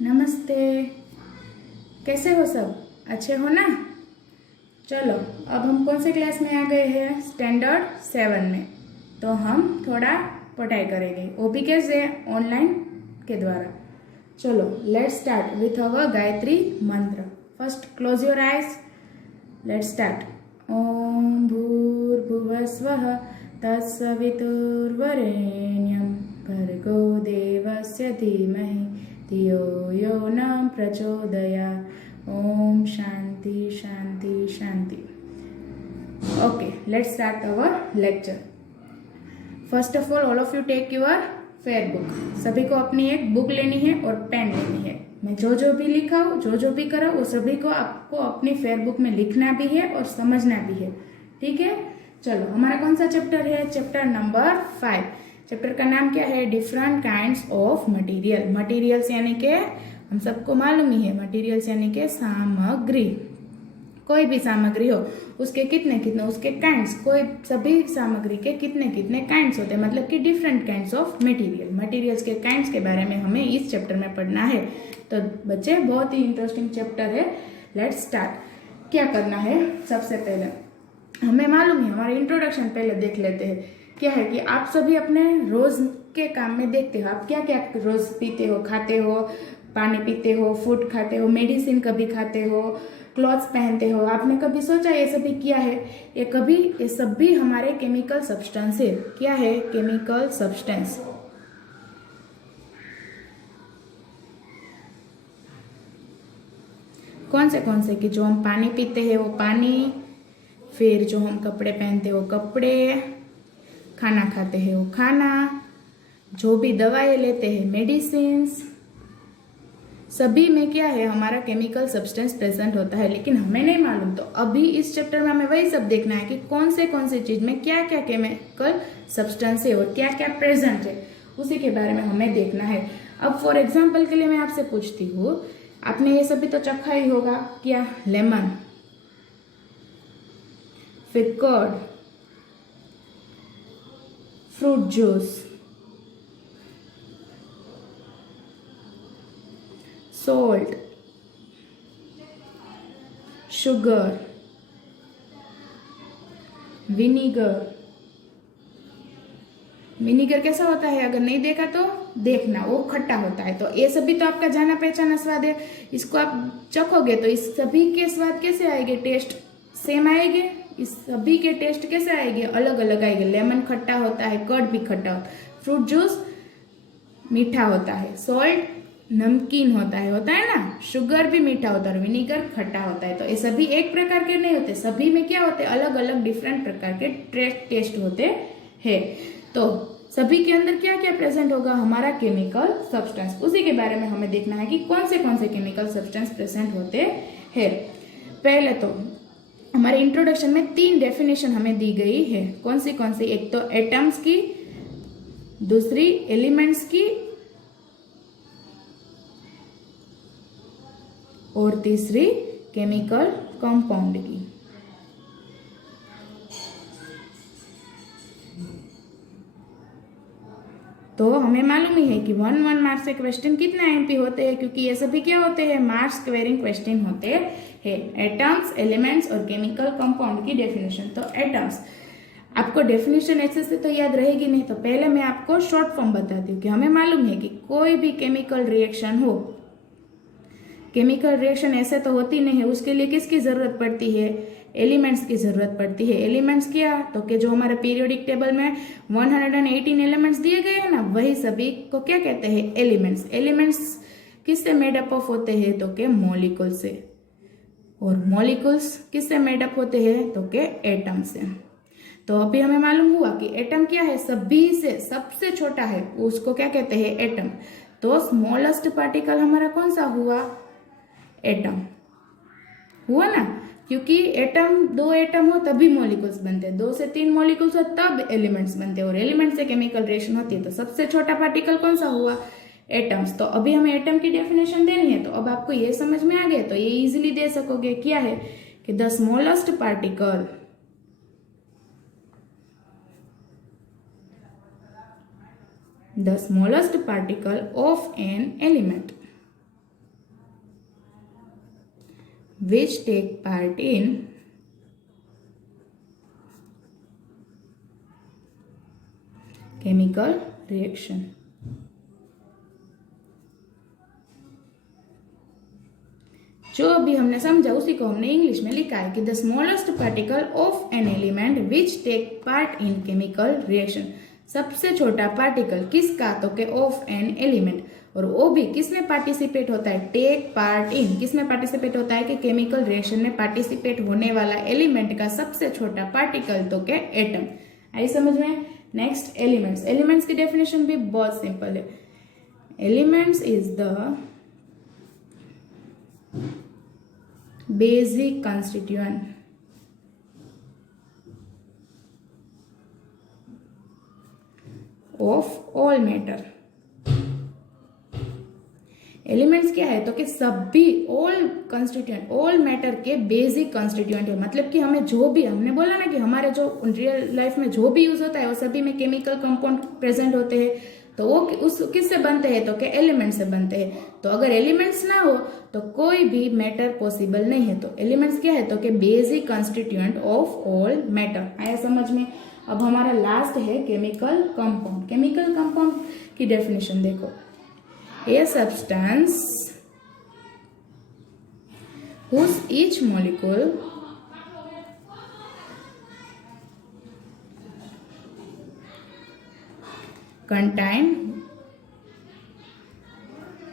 नमस्ते। कैसे हो सब? अच्छे हो ना? चलो, अब हम कौन से क्लास में आ गए हैं? स्टैंडर्ड 7 में। तो हम थोड़ा पढ़ाई करेंगे, वो भी कैसे? ऑनलाइन के द्वारा। चलो, let's start with our Gayatri Mantra. First close your eyes. Let's start. ओम भूर्भुवस्वः तत्सवितुर्वरेण्यं भर्गो देवस्य धीमहि धियो यो न प्रचोदयात्। ओम शांति शांति शांति। Okay, let's start our lecture. First of all of you take your fair book. सभी को अपनी एक बुक लेनी है और पेन लेनी है। मैं जो भी लिखाऊँ, जो भी कराऊँ, वो सभी को आपको अपनी फेयर बुक में लिखना भी है और समझना भी है। ठीक है? चलो, हमारा कौन सा चैप्टर है? Chapter number 5। चैप्टर का नाम क्या है? Different kinds of material. Materials यानी के हम सबको मालूम ही है, मटेरियल्स यानी के सामग्री। कोई भी सामग्री हो, उसके कितने कितने उसके काइंड्स, कोई सभी सामग्री के कितने कितने काइंड्स होते हैं, मतलब कि different kinds of material. Materials के काइंड्स के बारे में हमें इस चैप्टर में पढ़ना है। तो बच्चे, बहुत ही इंटरेस्टिंग चैप्टर है। Let's start. क्या करना है? सबसे पहले हमें मालूम है, हमारे इंट्रोडक्शन पहले देख लेते हैं। क्या है कि आप सभी अपने रोज के काम में देखते हो, आप क्या क्या रोज पीते हो, खाते हो, पानी पीते हो, फूड खाते हो, मेडिसिन कभी खाते हो, क्लॉथ्स पहनते हो। आपने कभी सोचा ये सभी क्या है? ये सभी हमारे केमिकल सब्सटेंस है। क्या है? Chemical substance. कौन से कि जो हम पानी पीते हैं वो पानी, फिर जो हम कपड़े पहनते हैं वो कपड़े, खाना खाते हैं वो खाना, जो भी दवाएं लेते हैं मेडिसिन्स, सभी में क्या है? हमारा केमिकल सब्सटेंस प्रेजेंट होता है। लेकिन हमें नहीं मालूम, तो अभी इस चैप्टर में हमें वही सब देखना है कि कौन से चीज में क्या क्या केमिकल सब्सटेंस है और क्या क्या प्रेजेंट है, उसी के बारे में हमें देखना है। अब फॉर एग्जाम्पल के लिए मैं आपसे पूछती हूँ, आपने ये सभी तो चखा ही होगा। क्या? लेमन, फिर curd, fruit juice, salt, sugar, vinegar. Vinegar कैसा होता है? अगर नहीं देखा तो देखना, वो खट्टा होता है। तो ये सभी तो आपका जाना पहचाना स्वाद है। इसको आप चखोगे तो इस सभी के स्वाद कैसे आएंगे? टेस्ट सेम आएंगे? इस सभी के टेस्ट कैसे आएंगे? अलग अलग आएंगे। लेमन खट्टा होता है, कर्ड भी खट्टा होता है, फ्रूट जूस मीठा होता है, सॉल्ट नमकीन होता है ना, शुगर भी मीठा होता है और विनीगर खट्टा होता है। तो ये सभी एक प्रकार के नहीं होते, सभी में क्या होते हैं? अलग अलग डिफरेंट प्रकार के टेस्ट होते हैं। तो सभी के अंदर क्या क्या प्रेजेंट होगा? हमारा केमिकल सब्सटेंस। उसी के बारे में हमें देखना है कि कौन से केमिकल सब्सटेंस प्रेजेंट होते हैं। पहले तो हमारे इंट्रोडक्शन में 3 डेफिनेशन हमें दी गई है। कौन सी? एक तो एटम्स की, दूसरी एलिमेंट्स की, और तीसरी केमिकल कंपाउंड की। तो हमें मालूम ही है कि 1 मार्क्स से क्वेश्चन कितना एमपी होते हैं, क्योंकि ये सभी क्या होते हैं? मार्क्स स्क्वेयरिंग क्वेश्चन होते हैं। एटम्स, एलिमेंट्स और केमिकल कंपाउंड की डेफिनेशन। तो एटम्स, आपको डेफिनेशन ऐसे से तो याद रहेगी नहीं, तो पहले मैं आपको शॉर्ट फॉर्म बताती हूँ कि हमें मालूम है कि कोई भी केमिकल रिएक्शन हो, केमिकल रिएक्शन ऐसे तो होती नहीं है, उसके लिए किसकी जरूरत पड़ती है? एलिमेंट्स की जरूरत पड़ती है। एलिमेंट्स क्या? तो कि जो हमारे पीरियोडिक टेबल में 118 एलिमेंट्स दिए गए हैं ना, वही सभी को क्या कहते हैं? एलिमेंट्स। एलिमेंट्स किससे मेडअप ऑफ होते हैं? तो के मॉलिक्यूल से। और मॉलिक्यूल्स किससे मेडअप होते हैं? तो के एटम से। तो अभी हमें मालूम हुआ कि एटम क्या है? सभी से सबसे छोटा है, उसको क्या कहते हैं? एटम। तो स्मॉलेस्ट पार्टिकल हमारा कौन सा हुआ? एटम हुआ ना, क्योंकि एटम, 2 एटम हो तभी मॉलिक्यूल्स बनते हैं, 2 से 3 मॉलिक्यूल्स हो तब एलिमेंट्स बनते हैं, और एलिमेंट से केमिकल रिएक्शन होती है। तो सबसे छोटा पार्टिकल कौन सा हुआ? एटम्स। तो अभी हमें एटम की डेफिनेशन देनी है, तो अब आपको ये समझ में आ गया, तो ये इजीली दे सकोगे। क्या है कि the smallest particle of an element which take part in chemical reaction. जो अभी हमने समझा उसी को हमने इंग्लिश में लिखा है कि the smallest particle of an element which take part in chemical reaction. सबसे छोटा पार्टिकल किसका, तो के ऑफ एन एलिमेंट, और वो भी किसमें पार्टिसिपेट होता है, टेक पार्ट इन, किसमें पार्टिसिपेट होता है कि केमिकल रिएक्शन में पार्टिसिपेट होने वाला एलिमेंट का सबसे छोटा पार्टिकल तो के एटम। आई समझ में। Next elements. एलिमेंट्स की डेफिनेशन भी बहुत सिंपल है। Elements is the basic constituent of all matter। Elements क्या है, तो कि सभी ऑल कंस्टिट्यूएंट, ऑल मैटर के बेसिक कंस्टिट्यूएंट है। मतलब कि हमें जो भी, हमने बोला ना कि हमारे जो रियल लाइफ में जो भी यूज होता है वो सभी में केमिकल कंपाउंड प्रेजेंट होते हैं। तो वो उस किससे बनते हैं, तो कि एलिमेंट से बनते हैं। तो अगर एलिमेंट्स ना हो तो कोई भी मैटर पॉसिबल नहीं है। तो एलिमेंट्स क्या है, तो कि basic constituent of all matter. आया समझ में। अब हमारा लास्ट है केमिकल कंपाउंड। केमिकल कंपाउंड की डेफिनेशन देखो। A substance whose each molecule contain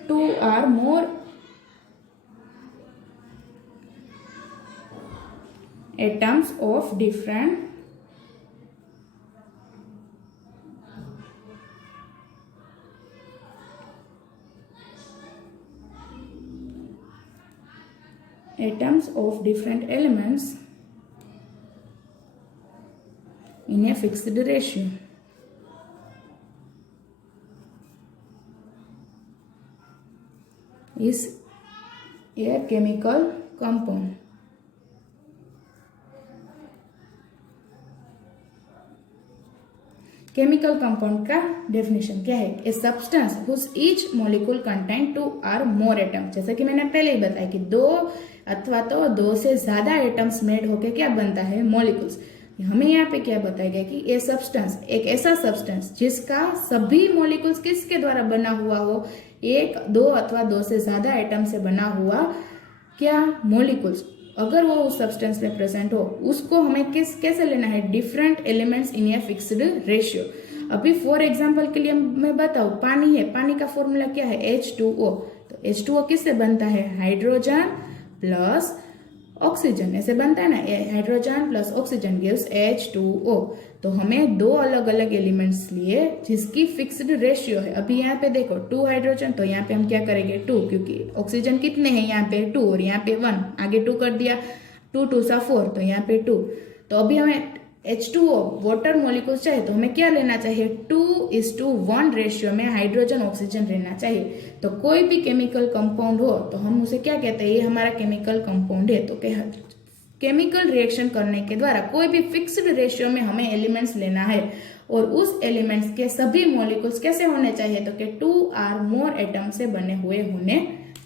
two or more atoms of different elements in a fixed ratio is a chemical compound। Chemical compound का definition क्या है, a substance whose each molecule contain two or more atom. जैसा कि मैंने पहले ही बताया कि दो अथवा तो दो से ज्यादा एटम्स मेड होके क्या बनता है, मॉलिक्यूल्स। हमें यहाँ पे क्या बताया गया कि ये सब्सटेंस एक ऐसा सब्सटेंस जिसका सभी मॉलिक्यूल्स किसके द्वारा बना हुआ हो, एक, दो अथवा दो से ज्यादा एटम से बना हुआ क्या, मॉलिक्यूल्स। अगर वो उस सब्सटेंस में प्रेजेंट हो उसको हमें कैसे लेना है, different elements in a fixed ratio. अभी फॉर एग्जांपल के लिए मैं बताऊं, पानी है, पानी का फॉर्मूला क्या है, H2O। तो H2O किससे बनता है, हाइड्रोजन प्लस ऑक्सीजन, ऐसे बनता है ना, hydrogen plus oxygen gives H2O। तो हमें दो अलग अलग एलिमेंट्स लिए जिसकी फिक्स्ड रेशियो है। अभी यहाँ पे देखो 2 हाइड्रोजन, तो यहाँ पे हम क्या करेंगे 2, क्योंकि ऑक्सीजन कितने हैं यहाँ पे 2 और यहाँ पे 1, आगे 2 कर दिया, 2 2 सा 4, तो यहाँ पे 2। तो अभी हमें H2O वाटर मॉलिक्यूल्स चाहिए तो हमें क्या लेना चाहिए, 2:1 रेशियो में हाइड्रोजन ऑक्सीजन रहना चाहिए। तो कोई भी केमिकल कंपाउंड हो तो हम उसे क्या कहते हैं, ये हमारा केमिकल कंपाउंड है। तो केमिकल रिएक्शन करने के द्वारा कोई भी फिक्स्ड रेशियो में हमें एलिमेंट्स लेना है और उस एलिमेंट्स के सभी मॉलिक्यूल्स कैसे होने चाहिए, तो कि 2 और मोर एटम से बने हुए होने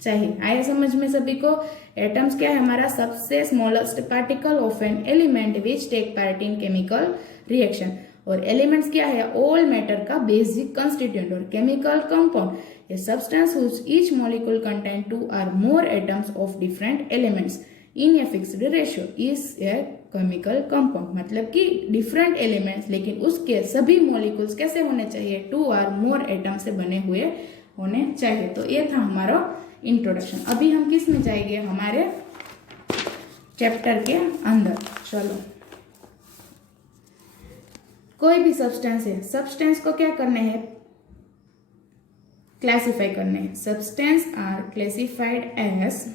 चाहिए। आया समझ में सभी को। एटम्स क्या है, हमारा सबसे smallest particle of an element which take part in chemical reaction. और एलिमेंट्स क्या है, ऑल मैटर का बेसिक कंस्टिट्यूएंट। और chemical compound a substance whose each molecule contain 2 or more atoms of different elements in a fixed ratio is a chemical compound. मतलब कि different elements लेकिन उसके सभी मॉलिक्यूल्स कैसे होने चाहिए, 2 और मोर एटम से बने हुए होने चाहिए। तो ये था हमारा इंट्रोडक्शन। अभी हम किस में जाएंगे, हमारे चैप्टर के अंदर। चलो, कोई भी सब्सटेंस है, सब्सटेंस को क्या करने हैं, क्लासिफाई करने हैं। Substance are classified as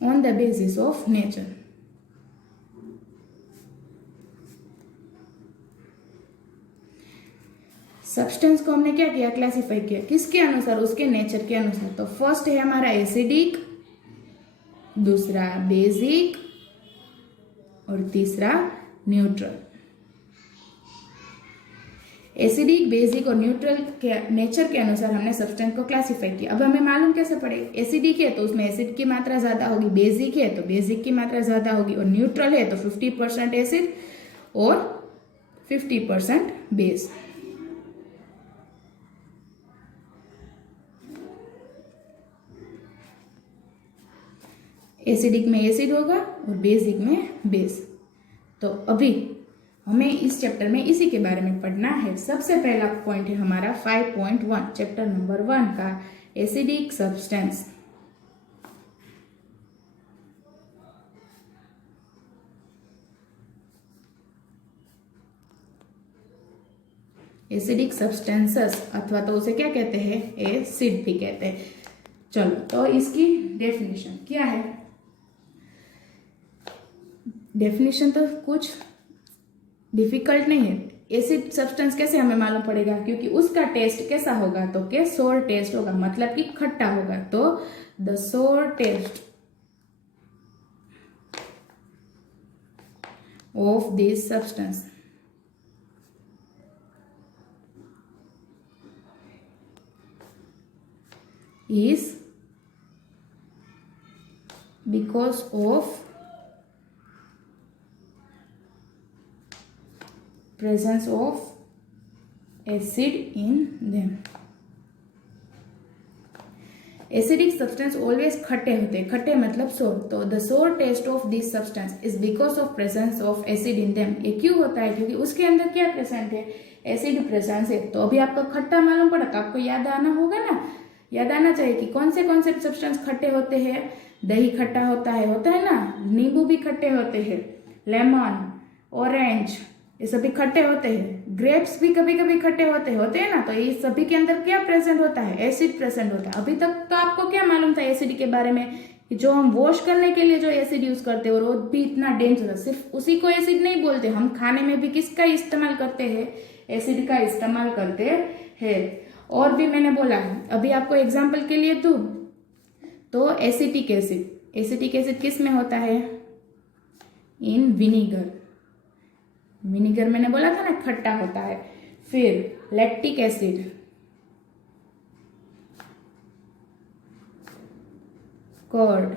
on the basis of nature. Substance को हमने क्या किया, क्लासिफाई किया, किसके अनुसार, उसके नेचर के अनुसार। तो फर्स्ट है हमारा एसिडिक, दूसरा बेसिक और तीसरा न्यूट्रल। एसिडिक, बेसिक और न्यूट्रल के नेचर के अनुसार हमने सब्सटेंस को क्लासिफाई किया। अब हमें मालूम कैसे पड़ेगा, एसिडिक है तो उसमें एसिड की मात्रा ज्यादा होगी, बेसिक है तो बेसिक की मात्रा ज्यादा होगी, और न्यूट्रल है तो 50% एसिड और 50% बेस। एसिडिक में एसिड होगा और बेसिक में बेस। तो अभी हमें इस चैप्टर में इसी के बारे में पढ़ना है। सबसे पहला पॉइंट है हमारा 5.1 चैप्टर नंबर 1 का एसिडिक सब्सटेंस। एसिडिक सब्सटेंसेस अथवा तो उसे क्या कहते हैं, एसिड भी कहते हैं। चलो तो इसकी डेफिनेशन क्या है। डेफिनेशन तो कुछ डिफिकल्ट नहीं है। एसिड सब्सटेंस कैसे हमें मालूम पड़ेगा, क्योंकि उसका टेस्ट कैसा होगा, तो क्या सोर टेस्ट होगा, मतलब कि खट्टा होगा। तो द सोर test of this substance is because of presence of acid in them। Acidic substance always खट्टे होते हैं, खट्टे मतलब सोर। तो द सोर test of this substance is because of presence of acid in them. ये क्यों होता है, क्योंकि उसके अंदर क्या प्रेजेंट है, एसिड प्रेजेंस है। तो अभी आपको खट्टा मालूम पड़ा तो आपको याद आना होगा ना, याद आना चाहिए कि कौन से सब्सटेंस खट्टे होते हैं। दही खट्टा होता है ना, नींबू भी खट्टे होते हैं, लेमन, ऑरेंज, ये सभी खट्टे होते हैं। ग्रेप्स भी कभी कभी खट्टे होते हैं ना। तो ये सभी के अंदर क्या प्रेजेंट होता है, एसिड प्रेजेंट होता है। अभी तक तो आपको क्या मालूम था एसिड के बारे में, कि जो हम वॉश करने के लिए जो एसिड यूज करते हैं और वो भी इतना डेंजर है। सिर्फ उसी को एसिड नहीं बोलते, हम खाने में भी किसका इस्तेमाल करते हैं, एसिड का इस्तेमाल करते हैं। और भी मैंने बोला, अभी आपको एग्जाम्पल के लिए दूं तो एसिटिक एसिड, एसिटिक एसिड किस में होता है, इन विनीगर। विनीगर मैंने बोला था ना खट्टा होता है। फिर लैक्टिक एसिड, कर्ड,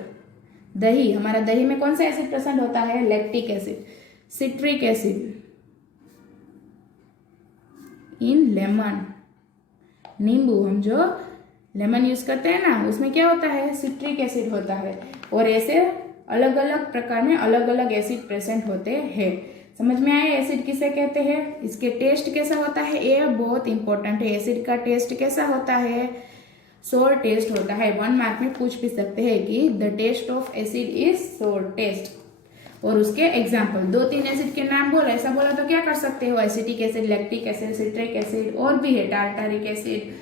दही, हमारा दही में कौन सा एसिड प्रेजेंट होता है, lactic acid. Citric acid in lemon, नींबू, हम जो लेमन यूज करते हैं ना उसमें क्या होता है, सिट्रिक एसिड होता है। और ऐसे अलग अलग प्रकार में अलग अलग एसिड प्रेजेंट होते हैं। समझ में आया एसिड किसे कहते हैं, इसके टेस्ट कैसा होता है, ये बहुत इंपॉर्टेंट है। एसिड का टेस्ट कैसा होता है, सोर टेस्ट होता है। 1 मार्क में पूछ भी सकते हैं कि the taste of acid is sour taste, और उसके एग्जाम्पल 2-3 एसिड के नाम बोला, ऐसा बोला तो क्या कर सकते हो, acetic acid, lactic acid, citric acid, और भी है tartaric acid,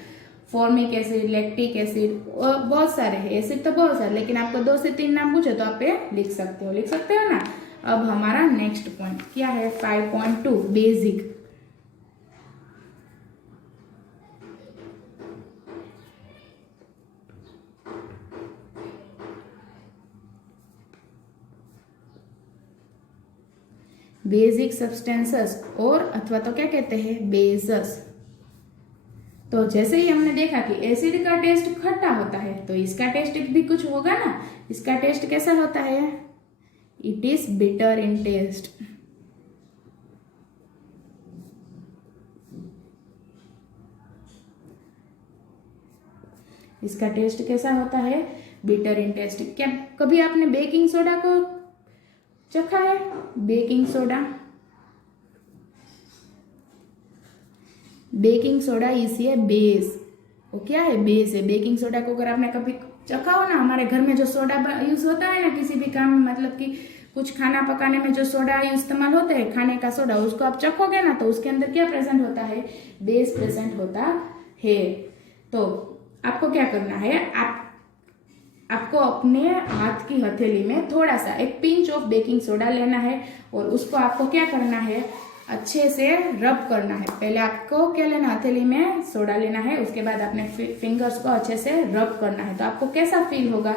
formic acid, lactic acid, और बहुत सारे हैं एसिड तो बहुत सारे। लेकिन आपको 2 से 3 नाम पूछे तो आप ये लिख सकते हो ना। अब हमारा नेक्स्ट पॉइंट क्या है, 5.2 बेसिक। बेसिक सब्सटेंसेस और अथवा तो क्या कहते हैं, बेसस। तो जैसे ही हमने देखा कि एसिड का टेस्ट खट्टा होता है तो इसका टेस्ट भी कुछ होगा ना। इसका टेस्ट कैसा होता है, it is bitter in taste. इसका टेस्ट कैसा होता है, बिटर इन टेस्ट। क्या कभी आपने बेकिंग सोडा को चखा है, बेकिंग सोडा, बेकिंग सोडा इसी है बेस। वो क्या है, बेस है। बेकिंग सोडा को अगर आपने कभी चखा हो ना, हमारे घर में जो सोडा यूज होता है ना किसी भी काम में, मतलब कि कुछ खाना पकाने में जो सोडा इस्तेमाल होता है, खाने का सोडा, उसको आप चखोगे ना तो उसके अंदर क्या प्रेजेंट होता है, बेस प्रेजेंट होता है। तो आपको क्या करना है, आपको अपने हाथ की हथेली में थोड़ा सा एक पिंच ऑफ बेकिंग सोडा लेना है और उसको आपको क्या करना है, अच्छे से रब करना है। पहले आपको क्या लेना, हथेली में सोडा लेना है, उसके बाद अपने फिंगर्स को अच्छे से रब करना है। तो आपको कैसा फील होगा,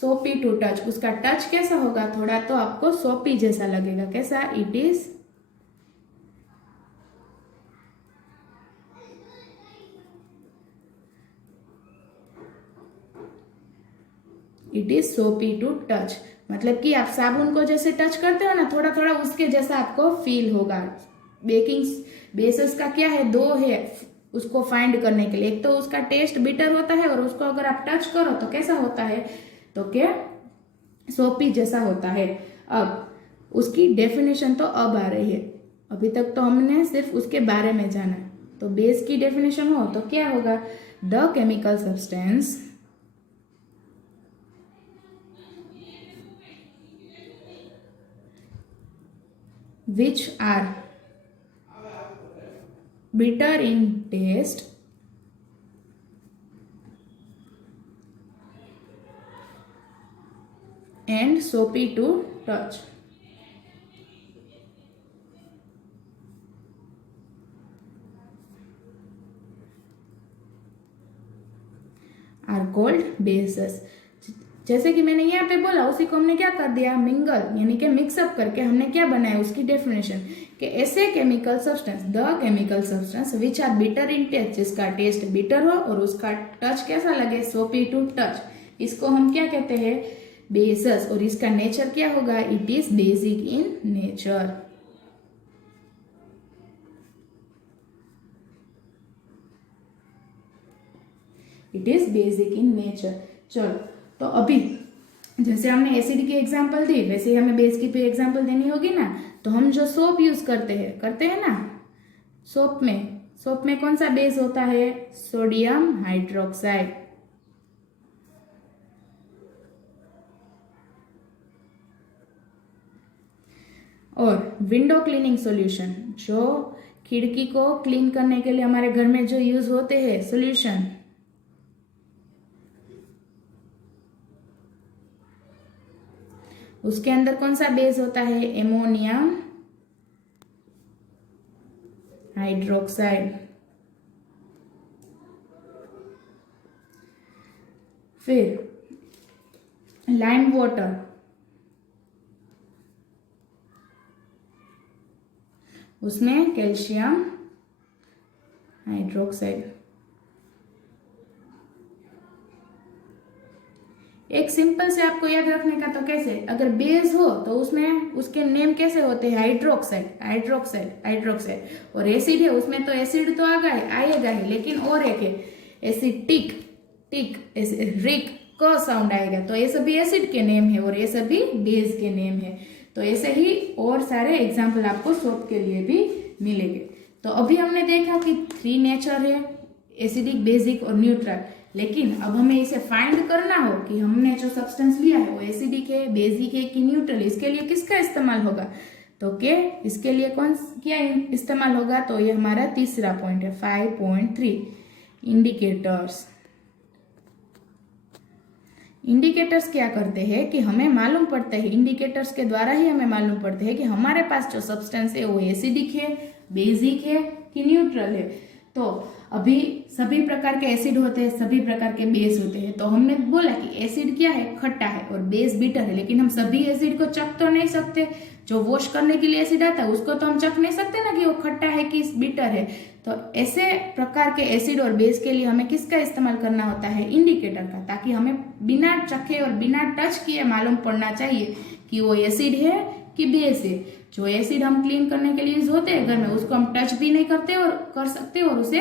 सोपी टू टच। उसका टच कैसा होगा, थोड़ा तो आपको सोपी जैसा लगेगा। कैसा, इट इज इट इज सोपी टू टच। मतलब कि आप साबुन को जैसे टच करते हो ना, थोड़ा थोड़ा उसके जैसा आपको फील होगा। बेकिंग बेसिस का क्या है, दो है उसको फाइंड करने के लिए। एक तो उसका टेस्ट बिटर होता है और उसको अगर आप टच करो तो कैसा होता है, तो क्या सोपी जैसा होता है। अब उसकी डेफिनेशन तो अब आ रही है, अभी तक तो हमने सिर्फ उसके बारे में जाना। तो बेस की डेफिनेशन हो तो क्या होगा, the chemical substance which are bitter in taste and soapy to touch are called bases। जैसे कि मैंने यहाँ पे बोला, उसी को हमने क्या कर दिया, मिंगल यानी कि मिक्सअप करके हमने क्या बनाया, उसकी डेफिनेशन कि ऐसे chemical substance, the chemical substance which are bitter in taste, जिसका टेस्ट बिटर हो और उसका टच कैसा लगे, सोपी टू टच, इसको हम क्या कहते हैं, बेसेस। और इसका नेचर क्या होगा, it is basic in nature. It is basic in nature. चलो, तो अभी जैसे हमने एसिड की एग्जांपल दी, वैसे ही हमें बेस की भी एग्जांपल देनी होगी ना। तो हम जो सोप यूज करते हैं ना, सोप में कौन सा बेस होता है, सोडियम हाइड्रोक्साइड। और विंडो क्लीनिंग सॉल्यूशन, जो खिड़की को क्लीन करने के लिए हमारे घर में जो यूज होते हैं सॉल्यूशन, उसके अंदर कौन सा बेस होता है, एमोनियम हाइड्रोक्साइड। फिर लाइम वाटर, उसमें कैल्शियम हाइड्रोक्साइड। एक सिंपल से आपको याद रखने का, तो कैसे, अगर बेस हो तो उसमें उसके नेम कैसे होते हैं, हाइड्रोक्साइड। और एसिड है, उसमें तो एसिड तो आएगा ही, लेकिन और एक है एसिटिक, रिक का साउंड आएगा। तो ये सभी एसिड के नेम है और ये सभी बेस के नेम है। तो ऐसे ही और सारे एग्जाम्पल आपको सोप के लिए भी मिलेंगे। तो अभी हमने देखा कि 3 नेचर है, एसिडिक, बेसिक और न्यूट्रल। लेकिन अब हमें इसे फाइंड करना हो कि हमने जो सब्सटेंस लिया है वो एसिडिक है, बेसिक है कि न्यूट्रल, इसके लिए किसका इस्तेमाल होगा, तो के इसके लिए क्या इस्तेमाल होगा, तो ये हमारा तीसरा पॉइंट है 5.3 इंडिकेटर्स। इंडिकेटर्स क्या करते हैं कि हमें मालूम पड़ता है, इंडिकेटर्स के द्वारा ही हमें मालूम पड़ता है कि हमारे पास जो सब्सटेंस है वो एसिडिक है, बेसिक है कि न्यूट्रल है। तो अभी सभी प्रकार के एसिड होते हैं, सभी प्रकार के बेस होते हैं। तो हमने बोला कि एसिड क्या है, खट्टा है और बेस बिटर है। लेकिन हम सभी एसिड को चख तो नहीं सकते। जो वॉश करने के लिए एसिड आता है उसको तो हम चख नहीं सकते ना कि वो खट्टा है कि बिटर है। तो ऐसे प्रकार के एसिड और बेस के लिए हमें किसका इस्तेमाल करना होता है, इंडिकेटर का, ताकि हमें बिना चखे और बिना टच किए मालूम पड़ना चाहिए कि वो एसिड है कि बेस है। जो एसिड हम क्लीन करने के लिए यूज होते हैं घर में, उसको हम टच भी नहीं करते और कर सकते और उसे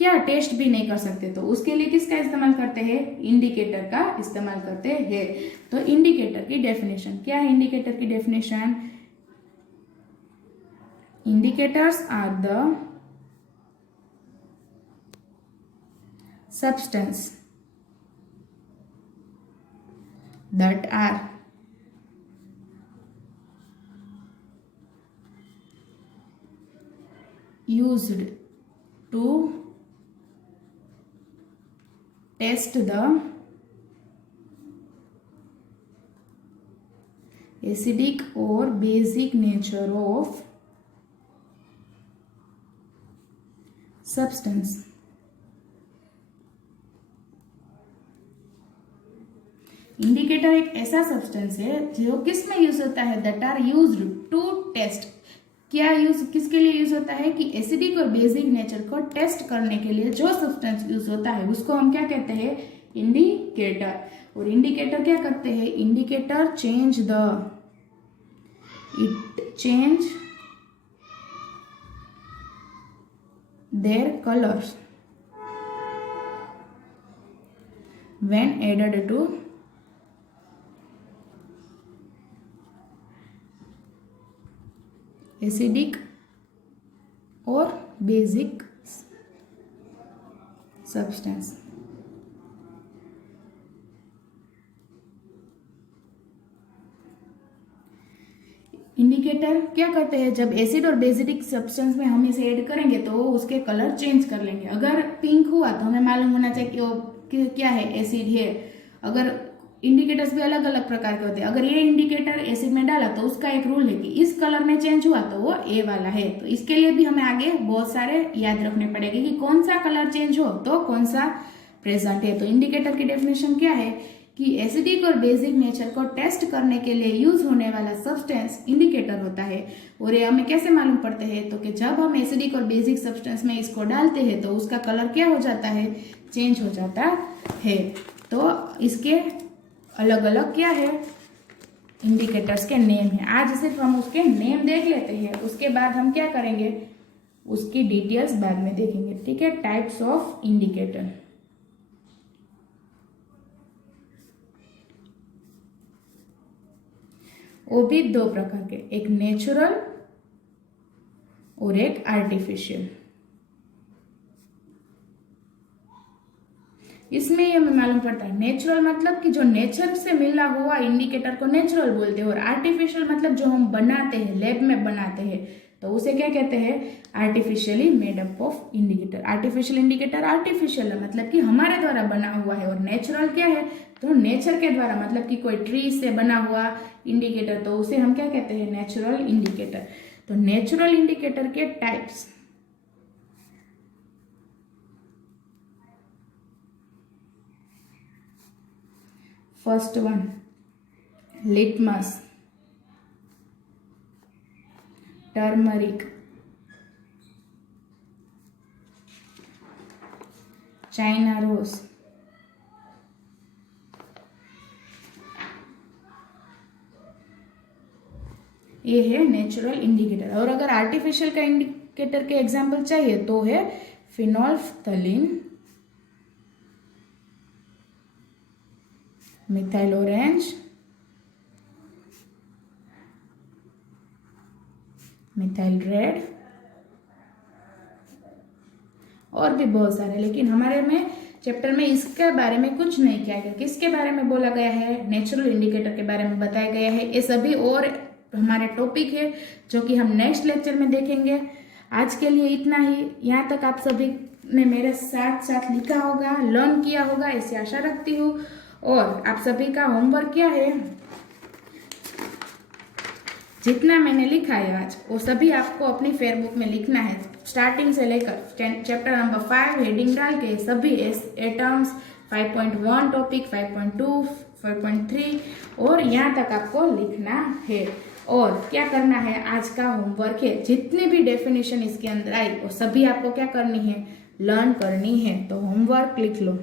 क्या टेस्ट भी नहीं कर सकते। तो उसके लिए किसका इस्तेमाल करते हैं, इंडिकेटर का इस्तेमाल करते हैं। तो इंडिकेटर की डेफिनेशन क्या है, इंडिकेटर की definition, indicators are the substance that are used to test the acidic or basic nature of substance। Indicator एक ऐसा सब्सटेंस है जो किस में यूज होता है, that are used to test. क्या यूज किसके लिए यूज होता है कि एसिडिक और बेसिक नेचर को टेस्ट करने के लिए जो सब्सटेंस यूज होता है उसको हम क्या कहते हैं, इंडिकेटर। और इंडिकेटर क्या करते हैं? Indicator change their colors when added to acidic or basic substance। Indicator क्या करते हैं? जब एसिड और बेसिडिक सब्सटेंस में हम इसे ऐड करेंगे तो उसके कलर चेंज कर लेंगे। अगर पिंक हुआ तो हमें मालूम होना चाहिए कि वो क्या है, एसिड है। अगर इंडिकेटर्स भी अलग अलग प्रकार के होते हैं, अगर ये इंडिकेटर एसिड में डाला तो उसका एक रूल है कि इस कलर में चेंज हुआ तो वो ए वाला है। तो इसके लिए भी हमें आगे बहुत सारे याद रखने पड़ेंगे कि कौन सा कलर चेंज हो तो कौन सा प्रेजेंट है। तो इंडिकेटर की डेफिनेशन क्या है कि एसिडिक और बेसिक नेचर को टेस्ट करने के लिए यूज होने वाला सब्सटेंस इंडिकेटर होता है। और ये हमें कैसे मालूम पड़ते हैं? तो कि जब हम एसिडिक और बेसिक सब्सटेंस में इसको डालते हैं तो उसका कलर क्या हो जाता है? चेंज हो जाता है। तो इसके अलग अलग क्या है? इंडिकेटर्स के नेम है। आज सिर्फ हम उसके नेम देख लेते हैं, उसके बाद हम क्या करेंगे उसकी डिटेल्स बाद में देखेंगे। ठीक है, टाइप्स ऑफ इंडिकेटर। वो भी दो प्रकार के, एक नेचुरल और एक आर्टिफिशियल। इसमें ये हमें मालूम पड़ता है नेचुरल मतलब कि जो नेचर से मिला हुआ इंडिकेटर को नेचुरल बोलते हैं, और आर्टिफिशियल मतलब जो हम बनाते हैं, लैब में बनाते हैं, तो उसे क्या कहते हैं? Artificially made up of indicator. Artificial indicator artificial है मतलब कि हमारे द्वारा बना हुआ है, और नेचुरल क्या है? तो नेचर के द्वारा मतलब कि कोई ट्री से बना हुआ इंडिकेटर, तो उसे हम क्या कहते हैं? Natural indicator. तो नेचुरल इंडिकेटर के types, first one litmus, turmeric, China rose, ये है नेचुरल इंडिकेटर। और अगर आर्टिफिशियल का इंडिकेटर के एग्जाम्पल चाहिए तो है फिनोल्फ्थलीन, मिथाइल ऑरेंज, मिथाइल रेड और भी बहुत सारे। लेकिन हमारे में चैप्टर में इसके बारे में कुछ नहीं किया गया। किसके बारे में बोला गया है? नेचुरल इंडिकेटर के बारे में बताया गया है। ये सभी और हमारे टॉपिक है जो कि हम नेक्स्ट लेक्चर में देखेंगे। आज के लिए इतना ही। यहाँ तक आप सभी ने मेरे साथ साथ लिखा होगा, लर्न किया होगा, ऐसी आशा रखती हूँ। और आप सभी का होमवर्क क्या है? जितना मैंने लिखा है आज वो सभी आपको अपनी फेयरबुक में लिखना है, स्टार्टिंग से लेकर चैप्टर नंबर 5 हेडिंग डाल के सभी एटम्स, 5.1 टॉपिक, 5.2, 5.3 और यहाँ तक आपको लिखना है। और क्या करना है? आज का होमवर्क है, जितनी भी डेफिनेशन इसके अंदर आई वो सभी आपको क्या करनी है? लर्न करनी है। तो होमवर्क लिख लो।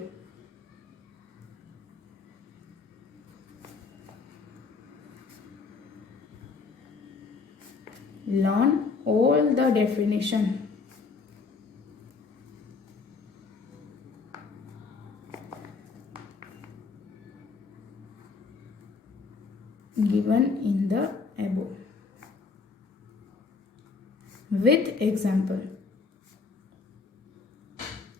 Learn all the definition given in the above with example।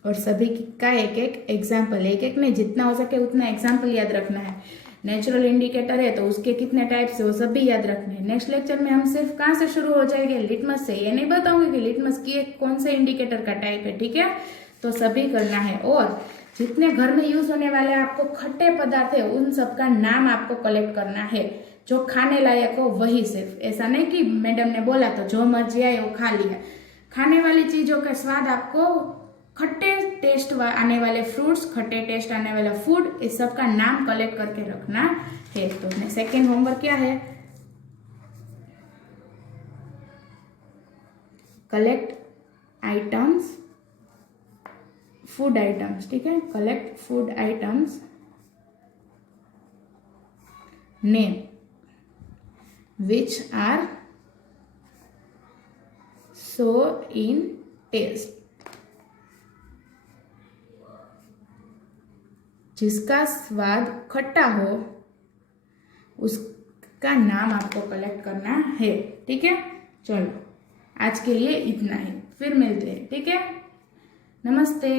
और सभी का एक एक एग्जाम्पल, एक एक नहीं, जितना हो सके उतना एग्जाम्पल याद रखना है। नेचुरल इंडिकेटर है तो उसके कितने टाइप्स है वो सभी याद रखने हैं। नेक्स्ट लेक्चर में हम सिर्फ कहाँ से शुरू हो जाएंगे? लिटमस से। ये नहीं बताऊंगी कि लिटमस की कौन से इंडिकेटर का टाइप है, ठीक है? तो सभी करना है। और जितने घर में यूज होने वाले आपको खट्टे पदार्थ है उन सबका नाम आपको कलेक्ट करना है। जो खाने लायक हो वही सिर्फ, ऐसा नहीं कि मैडम ने बोला तो जो मर्जी आए वो खा लिया। खाने वाली चीजों का स्वाद आपको, खट्टे टेस्ट आने वाले फ्रूट्स, खट्टे टेस्ट आने वाला फूड, इस सब का नाम कलेक्ट करके रखना है। तो सेकेंड होमवर्क क्या है? कलेक्ट आइटम्स फूड आइटम्स, ठीक है, collect food items name which are sour in taste, जिसका स्वाद खट्टा हो उसका नाम आपको कलेक्ट करना है, ठीक है। चलो आज के लिए इतना ही, फिर मिलते हैं, ठीक है। नमस्ते।